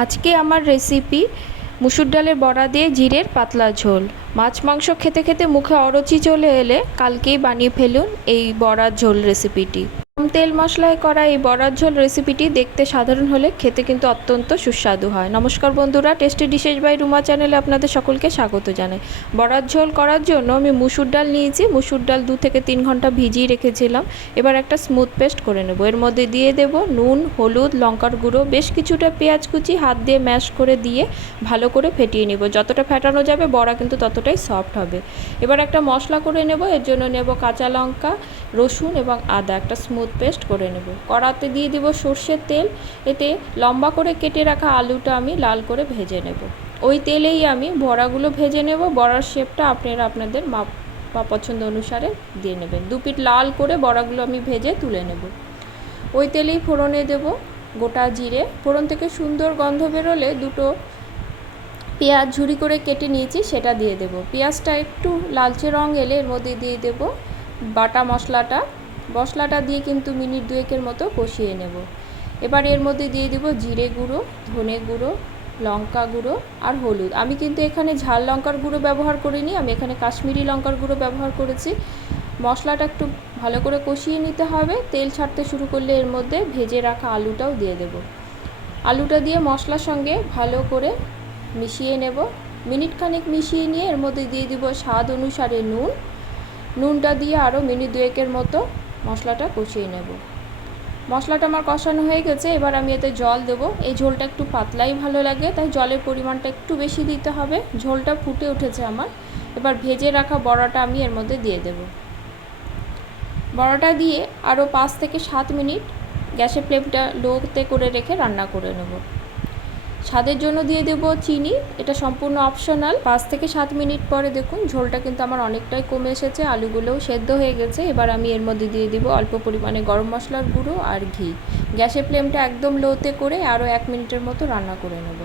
আজকে আমার রেসিপি মুসুর ডালের বড়া দিয়ে জিরের পাতলা ঝোল। মাছ মাংস খেতে খেতে মুখে অরুচি চলে এলে কালকেই বানিয়ে ফেলুন এই বড়ার ঝোল রেসিপিটি। কম তেল মশলায় করা এই বড়ার ঝোল রেসিপিটি দেখতে সাধারণ হলে খেতে কিন্তু অত্যন্ত সুস্বাদু হয়। নমস্কার বন্ধুরা, টেস্টি ডিশেস বাই রুমা চ্যানেলে আপনাদের সকলকে স্বাগত জানাই। বড়ার ঝোল করার জন্য আমি মুসুর ডাল নিয়েছি। মুসুর ডাল 2 থেকে 3 ঘন্টা ভিজিয়ে রেখেছিলাম। এবার একটা স্মুথ পেস্ট করে নেব। এর মধ্যে দিয়ে দেব নুন, হলুদ, লঙ্কার গুঁড়ো, বেশ কিছুটা পেঁয়াজ কুচি হাত দিয়ে ম্যাশ করে দিয়ে ভালো করে ফেটিয়ে নেব। যতটা ফেটানো যাবে বড়া কিন্তু ততটাই সফট হবে। এবার একটা মশলা করে নেব। এর জন্য নেব কাঁচা লঙ্কা, রসুন এবং আদা, একটা স্মুথ পেস্ট করে নেব। কড়াতে দিয়ে দেব সর্ষের তেল। এতে লম্বা করে কেটে রাখা আলুটা আমি লাল করে ভেজে নেব। ওই তেলেই আমি বড়াগুলো ভেজে নেব। বড়ার শেপটা আপনারা আপনাদের মাপ বা পছন্দ অনুসারে দিয়ে নেবেন। 2 পিঠ লাল করে বড়াগুলো আমি ভেজে তুলে নেব। ওই তেলেই ফোড়নে দেব গোটা জিরে। ফোড়ন থেকে সুন্দর গন্ধ বেরোলে দুটো পেঁয়াজ ঝুরি করে কেটে নিয়েছি সেটা দিয়ে দেব। পেঁয়াজটা একটু লালচে রঙ এলে এর মধ্যে দিয়ে দেব বাটা মশলাটা দিয়ে কিন্তু মিনিট 2 মতো কষিয়ে নেব। এবার এর মধ্যে দিয়ে দেব জিরে গুঁড়ো, ধনে গুঁড়ো, লঙ্কা গুঁড়ো আর হলুদ। আমি কিন্তু এখানে ঝাল লঙ্কার গুঁড়ো ব্যবহার করিনি, আমি এখানে কাশ্মীরি লঙ্কার গুঁড়ো ব্যবহার করেছি। মশলাটা একটু ভালো করে কষিয়ে নিতে হবে। তেল ছাড়তে শুরু করলে এর মধ্যে ভেজে রাখা আলুটাও দিয়ে দেব। আলুটা দিয়ে মশলার সঙ্গে ভালো করে মিশিয়ে নেব। মিনিট খানেক মিশিয়ে নিয়ে এর মধ্যে দিয়ে দিব স্বাদ অনুসারে নুনটা দিয়ে আরও মিনিট 2 মতো মশলাটা কষিয়ে নেব। মশলাটা আমার কষানো হয়ে গেছে। এবার আমি এতে জল দেব। এই ঝোলটা একটু পাতলাই ভালো লাগে, তাই জলের পরিমাণটা একটু বেশি দিতে হবে। ঝোলটা ফুটে উঠেছে আমার। এবার ভেজে রাখা বড়াটা আমি এর মধ্যে দিয়ে দেব। বড়াটা দিয়ে আরও 5 থেকে 7 মিনিট গ্যাসের ফ্লেমটা লোতে করে রেখে রান্না করে নেব। স্বাদের জন্য দিয়ে দেব চিনি, এটা সম্পূর্ণ অপশনাল। 5 থেকে 7 মিনিট পরে দেখুন ঝোলটা কিন্তু আমার অনেকটাই কমে এসেছে, আলুগুলোও সেদ্ধ হয়ে গেছে। এবার আমি এর মধ্যে দিয়ে দেব অল্প পরিমাণে গরম মশলার গুঁড়ো আর ঘি। গ্যাসের ফ্লেমটা একদম লোতে করে আরও 1 মিনিটের মতো রান্না করে নেব।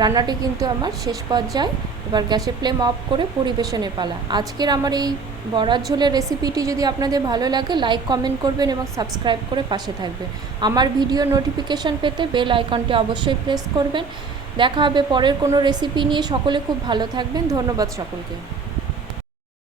রান্নাটি কিন্তু আমার শেষ পর্যায়ে। এবার গ্যাসের ফ্লেম অফ করে পরিবেশনের পালা। আজকের আমার এই বড়ার ঝোলের রেসিপিটি যদি আপনাদের ভালো লাগে লাইক কমেন্ট করবেন এবং সাবস্ক্রাইব করে পাশে থাকবেন। আমার ভিডিও নোটিফিকেশান পেতে বেল আইকনটি অবশ্যই প্রেস করবেন। দেখা হবে পরের কোনো রেসিপি নিয়ে। সকলে খুব ভালো থাকবেন। ধন্যবাদ সকলকে।